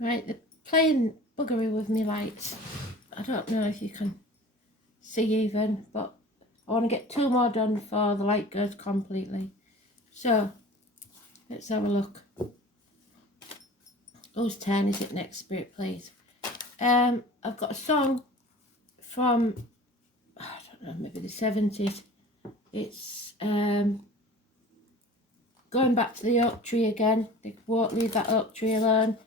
Right, they're playing buggery with me lights. I don't know if you can see even, but I want to get 2 more done before the light goes completely. So, let's have a look. Whose turn is it next, Spirit, please? I've got a song from, I don't know, maybe the 70s. It's going back to the oak tree again. They won't leave that oak tree alone.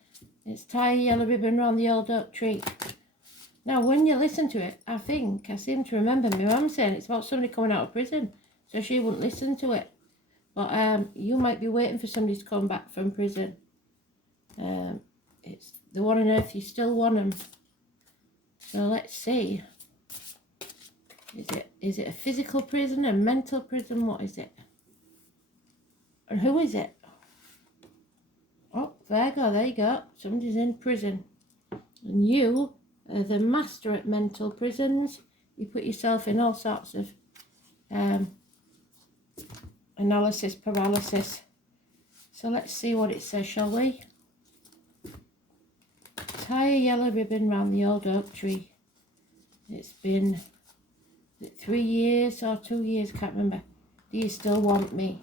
It's tie a yellow ribbon round the old oak tree. Now, when you listen to it, I seem to remember my mum saying it's about somebody coming out of prison, so she wouldn't listen to it. But you might be waiting for somebody to come back from prison. It's they want to know if you still want them. So let's see. Is it a physical prison, a mental prison? What is it? And who is it? Oh, Virgo, there you go. Somebody's in prison. And you are the master at mental prisons. You put yourself in all sorts of analysis paralysis. So let's see what it says, shall we? Tie a yellow ribbon round the old oak tree. It's been 3 years or 2 years, can't remember. Do you still want me?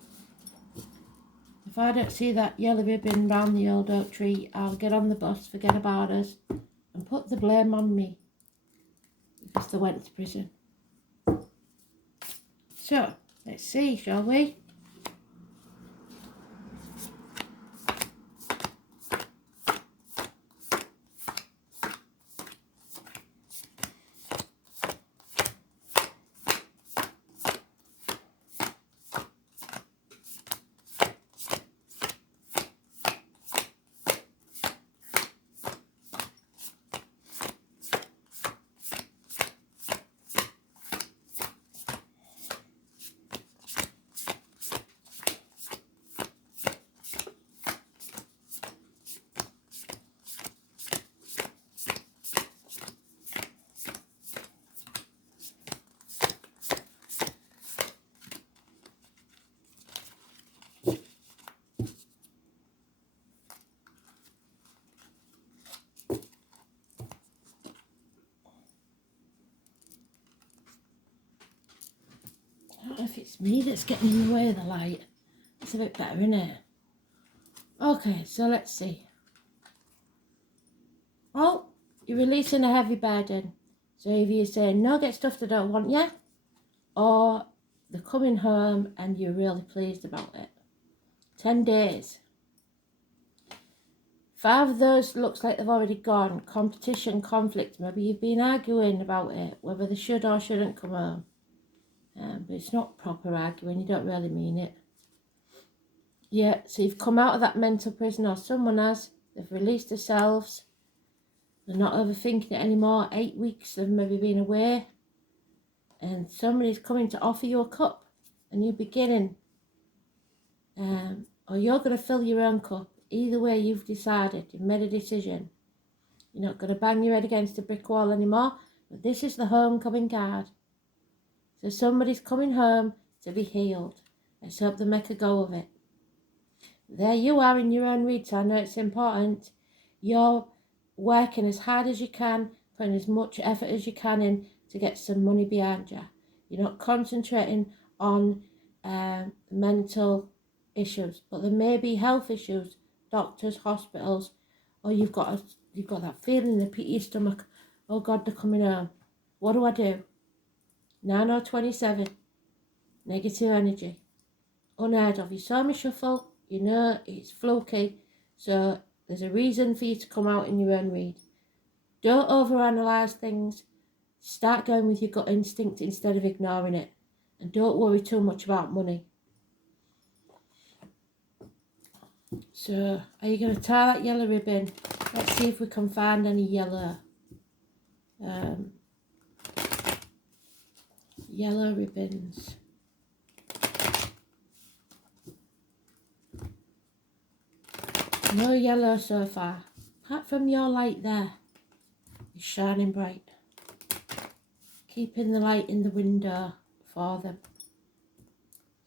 If I don't see that yellow ribbon round the old oak tree, I'll get on the bus, forget about us, and put the blame on me. Because they went to prison. So, let's see, shall we? I don't know if it's me that's getting in the way of the light. It's a bit better, isn't it? Okay, so let's see. Oh, you're releasing a heavy burden. So either you're saying, no, get stuff that don't want you, or they're coming home and you're really pleased about it. 10 days. 5 of those looks like they've already gone. Competition, conflict. Maybe you've been arguing about it, whether they should or shouldn't come home. But it's not proper arguing. You don't really mean it. Yeah, so you've come out of that mental prison, or someone has. They've released themselves. They're not overthinking it anymore. 8 weeks they've maybe been away. And somebody's coming to offer you a cup. And you're beginning. Or you're going to fill your own cup. Either way, you've decided. You've made a decision. You're not going to bang your head against a brick wall anymore. But this is the homecoming card. So somebody's coming home to be healed. Let's hope they make a go of it. There you are in your own read, so I know it's important. You're working as hard as you can, putting as much effort as you can in to get some money behind you. You're not concentrating on mental issues, but there may be health issues, doctors, hospitals, or you've got that feeling in the pit of your stomach. Oh God, they're coming home. What do I do? 9 or 27. Negative energy. Unheard of. You saw me shuffle. You know it's fluky. So there's a reason for you to come out in your own read. Don't overanalyze things. Start going with your gut instinct instead of ignoring it. And don't worry too much about money. So, are you going to tie that yellow ribbon? Let's see if we can find any yellow. Yellow ribbons. No yellow so far. Apart from your light there. It's shining bright. Keeping the light in the window for them.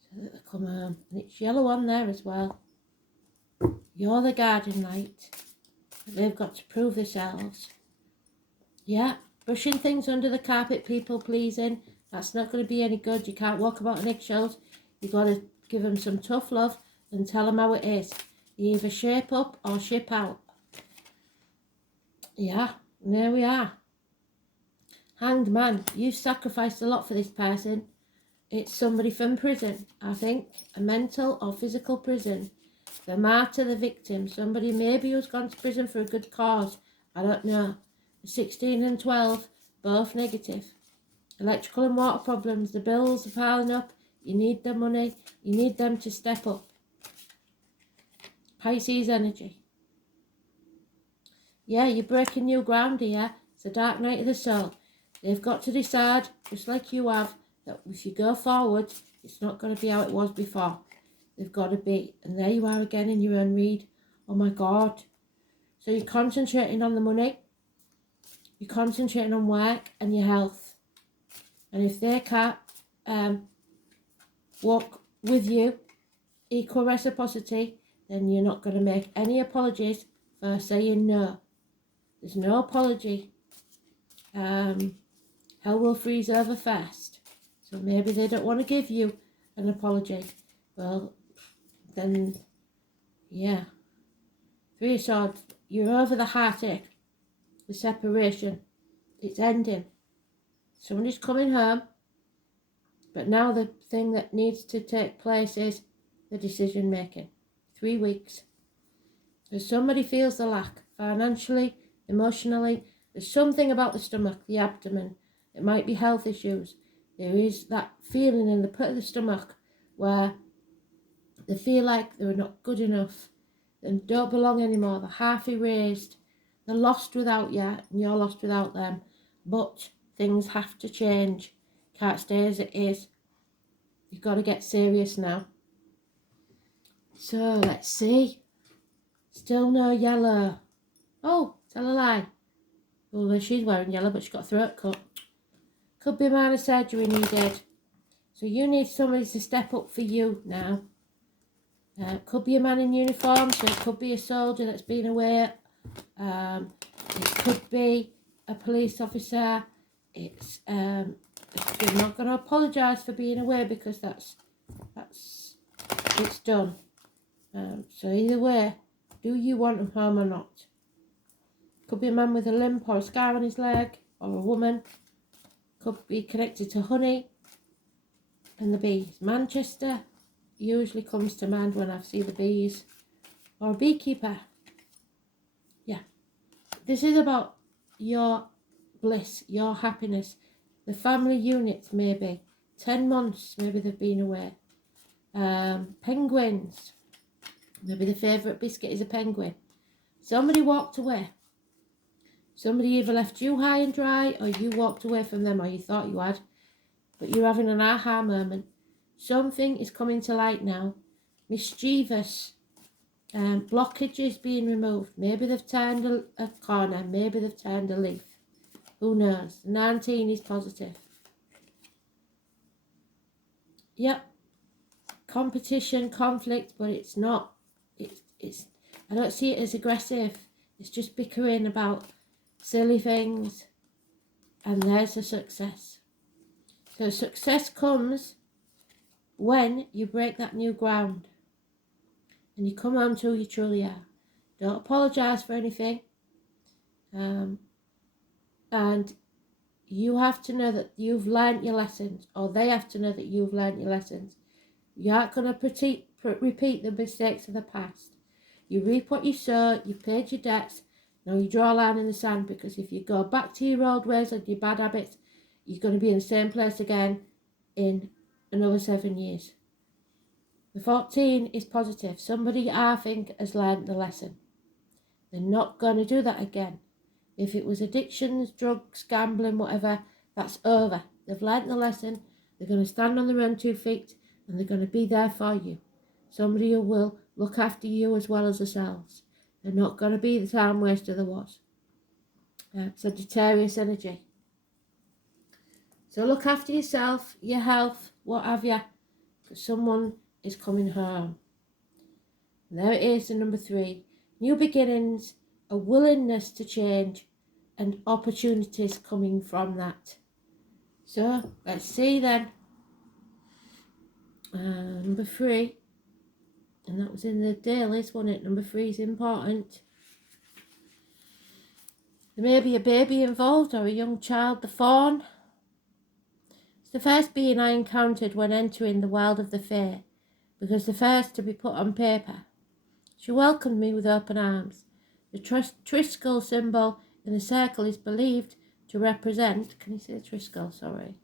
So that they come home. And it's yellow on there as well. You're the guardian light. They've got to prove themselves. Yeah, brushing things under the carpet, people pleasing, that's not going to be any good. You can't walk about on eggshells. You've got to give them some tough love and tell them how it is. You either shape up or ship out. Yeah, and there we are. Hanged man, you've sacrificed a lot for this person. It's somebody from prison, I think, a mental or physical prison. The martyr, the victim, somebody maybe who's gone to prison for a good cause. I don't know. 16 and 12, both negative. Electrical and water problems, the bills are piling up. You need the money. You need them to step up. Pisces energy. Yeah, you're breaking new ground here. It's a dark night of the soul. They've got to decide, just like you have, that if you go forward, it's not going to be how it was before. They've got to be. And there you are again in your own read. Oh my God. So you're concentrating on the money. You're concentrating on work and your health. And if they can't walk with you, equal reciprocity, then you're not going to make any apologies for saying no. There's no apology. Hell will freeze over fast. So maybe they don't want to give you an apology. Well, then, yeah. Three of Swords, you're over the heartache. The separation. It's ending. Somebody's coming home. But now the thing that needs to take place is the decision making. 3 weeks. If somebody feels the lack, financially, emotionally, there's something about the stomach, the abdomen. It might be health issues. There is that feeling in the pit of the stomach where they feel like they're not good enough and don't belong anymore. They're half erased. They're lost without you and you're lost without them. But things have to change. Can't stay as it is. You've got to get serious now. So let's see. Still no yellow. Oh, tell a lie. Well, she's wearing yellow, but she's got a throat cut. Could be minor surgery needed. So you need somebody to step up for you now. Could be a man in uniform, so it could be a soldier that's been away. It could be a police officer. It's you're not going to apologise for being away because that's it's done. So either way, do you want him home or not? Could be a man with a limp or a scar on his leg, or a woman. Could be connected to honey and the bees. Manchester usually comes to mind when I see the bees. Or a beekeeper. Yeah. This is about your bliss, your happiness. The family unit, maybe. 10 months, maybe they've been away. Penguins. Maybe the favourite biscuit is a penguin. Somebody walked away. Somebody either left you high and dry, or you walked away from them, or you thought you had. But you're having an aha moment. Something is coming to light now. Mischievous. Blockages being removed. Maybe they've turned a corner. Maybe they've turned a leaf. Who knows? 19 is positive. Yep. Competition, conflict, but it's not. It's. I don't see it as aggressive. It's just bickering about silly things. And there's a success. So success comes when you break that new ground. And you come home to who you truly are. Don't apologise for anything. And you have to know that you've learnt your lessons. Or they have to know that you've learnt your lessons. You aren't going to repeat the mistakes of the past. You reap what you sow. You paid your debts. Now you draw a line in the sand, because if you go back to your old ways and your bad habits, you're going to be in the same place again in another 7 years. The 14 is positive. Somebody, I think, has learned the lesson. They're not going to do that again. If it was addictions, drugs, gambling, whatever, that's over. They've learned the lesson. They're going to stand on their own 2 feet, and they're going to be there for you. Somebody who will look after you as well as themselves. They're not going to be the time waster there was. Sagittarius energy. So look after yourself, your health, what have you. Because someone is coming home. And there it is, the number 3. New beginnings, a willingness to change, and opportunities coming from that. So let's see then. Number 3, and that was in the dailies, wasn't it? Number 3 is important. There may be a baby involved or a young child, the fawn. It's the first being I encountered when entering the world of the fae, because the first to be put on paper. She welcomed me with open arms. The Triskel symbol in the circle is believed to represent, can you say Triskel, sorry?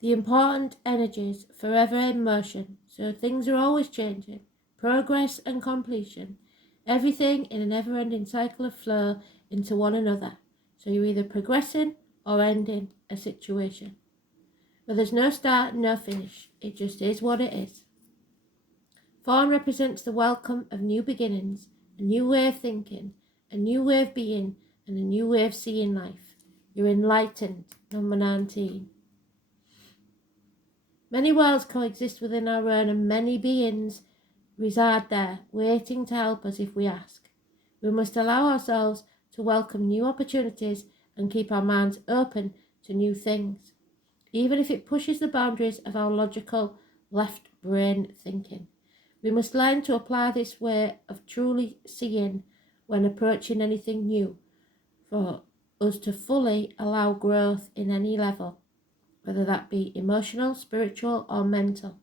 The important energies forever in motion, so things are always changing, progress and completion, everything in a never-ending cycle of flow into one another, so you're either progressing or ending a situation. But there's no start and no finish, it just is what it is. Fawn represents the welcome of new beginnings, a new way of thinking, a new way of being, and a new way of seeing life. You're enlightened, number 19. Many worlds coexist within our own, and many beings reside there, waiting to help us if we ask. We must allow ourselves to welcome new opportunities and keep our minds open to new things, even if it pushes the boundaries of our logical left brain thinking. We must learn to apply this way of truly seeing when approaching anything new, for us to fully allow growth in any level, whether that be emotional, spiritual, or mental.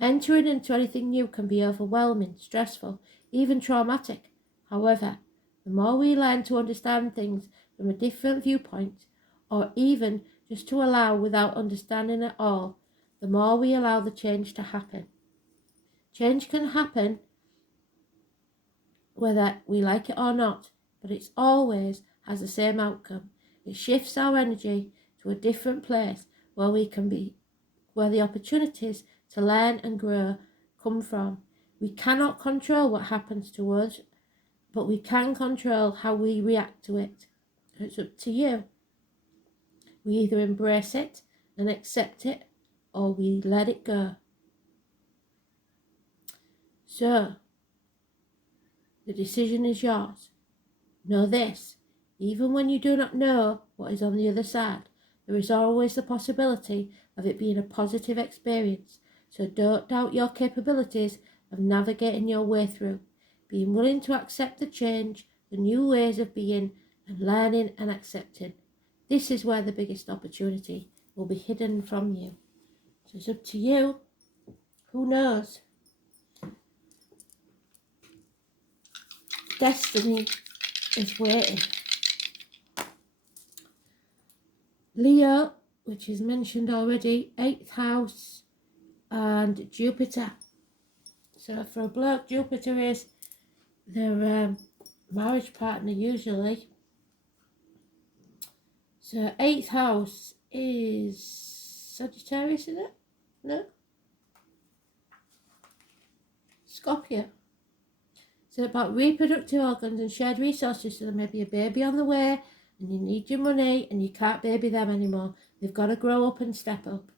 Entering into anything new can be overwhelming, stressful, even traumatic. However, the more we learn to understand things from a different viewpoint, or even just to allow without understanding at all, the more we allow the change to happen. Change can happen whether we like it or not, but it always has the same outcome. It shifts our energy to a different place where we can be, where the opportunities to learn and grow come from. We cannot control what happens to us, but we can control how we react to it. It's up to you. We either embrace it and accept it, or we let it go. So, the decision is yours. Know this, even when you do not know what is on the other side, there is always the possibility of it being a positive experience. So don't doubt your capabilities of navigating your way through, being willing to accept the change, the new ways of being, and learning and accepting. This is where the biggest opportunity will be hidden from you. So it's up to you. Who knows? Destiny is waiting. Leo, which is mentioned already, 8th house, and Jupiter. So for a bloke, Jupiter is their marriage partner usually. So 8th house is Sagittarius, is it? No? Scorpio. So about reproductive organs and shared resources. So there may be a baby on the way and you need your money and you can't baby them anymore. They've got to grow up and step up.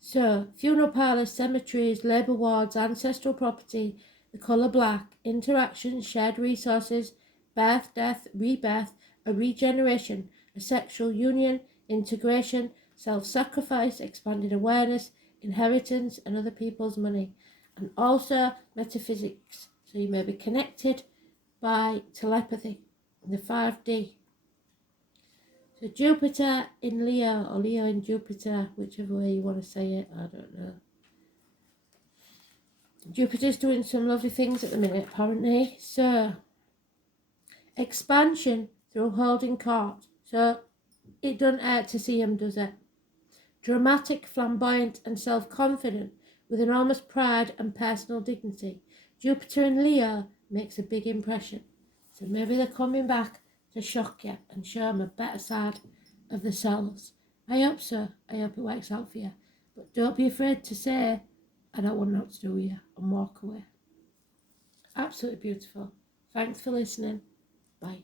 So funeral parlours, cemeteries, labour wards, ancestral property, the colour black, interactions, shared resources, birth, death, rebirth, a regeneration, a sexual union, integration, self-sacrifice, expanded awareness, inheritance and other people's money. And also metaphysics, so you may be connected by telepathy, the 5D. So Jupiter in Leo, or Leo in Jupiter, whichever way you want to say it, I don't know. Jupiter's doing some lovely things at the minute, apparently. So, expansion through holding court. So, it doesn't hurt to see him, does it? Dramatic, flamboyant and self-confident, with enormous pride and personal dignity. Jupiter in Leo makes a big impression. So maybe they're coming back to shock you and show them a better side of themselves. I hope so. I hope it works out for you. But don't be afraid to say, I don't want nothing to do with you, and walk away. Absolutely beautiful. Thanks for listening. Bye.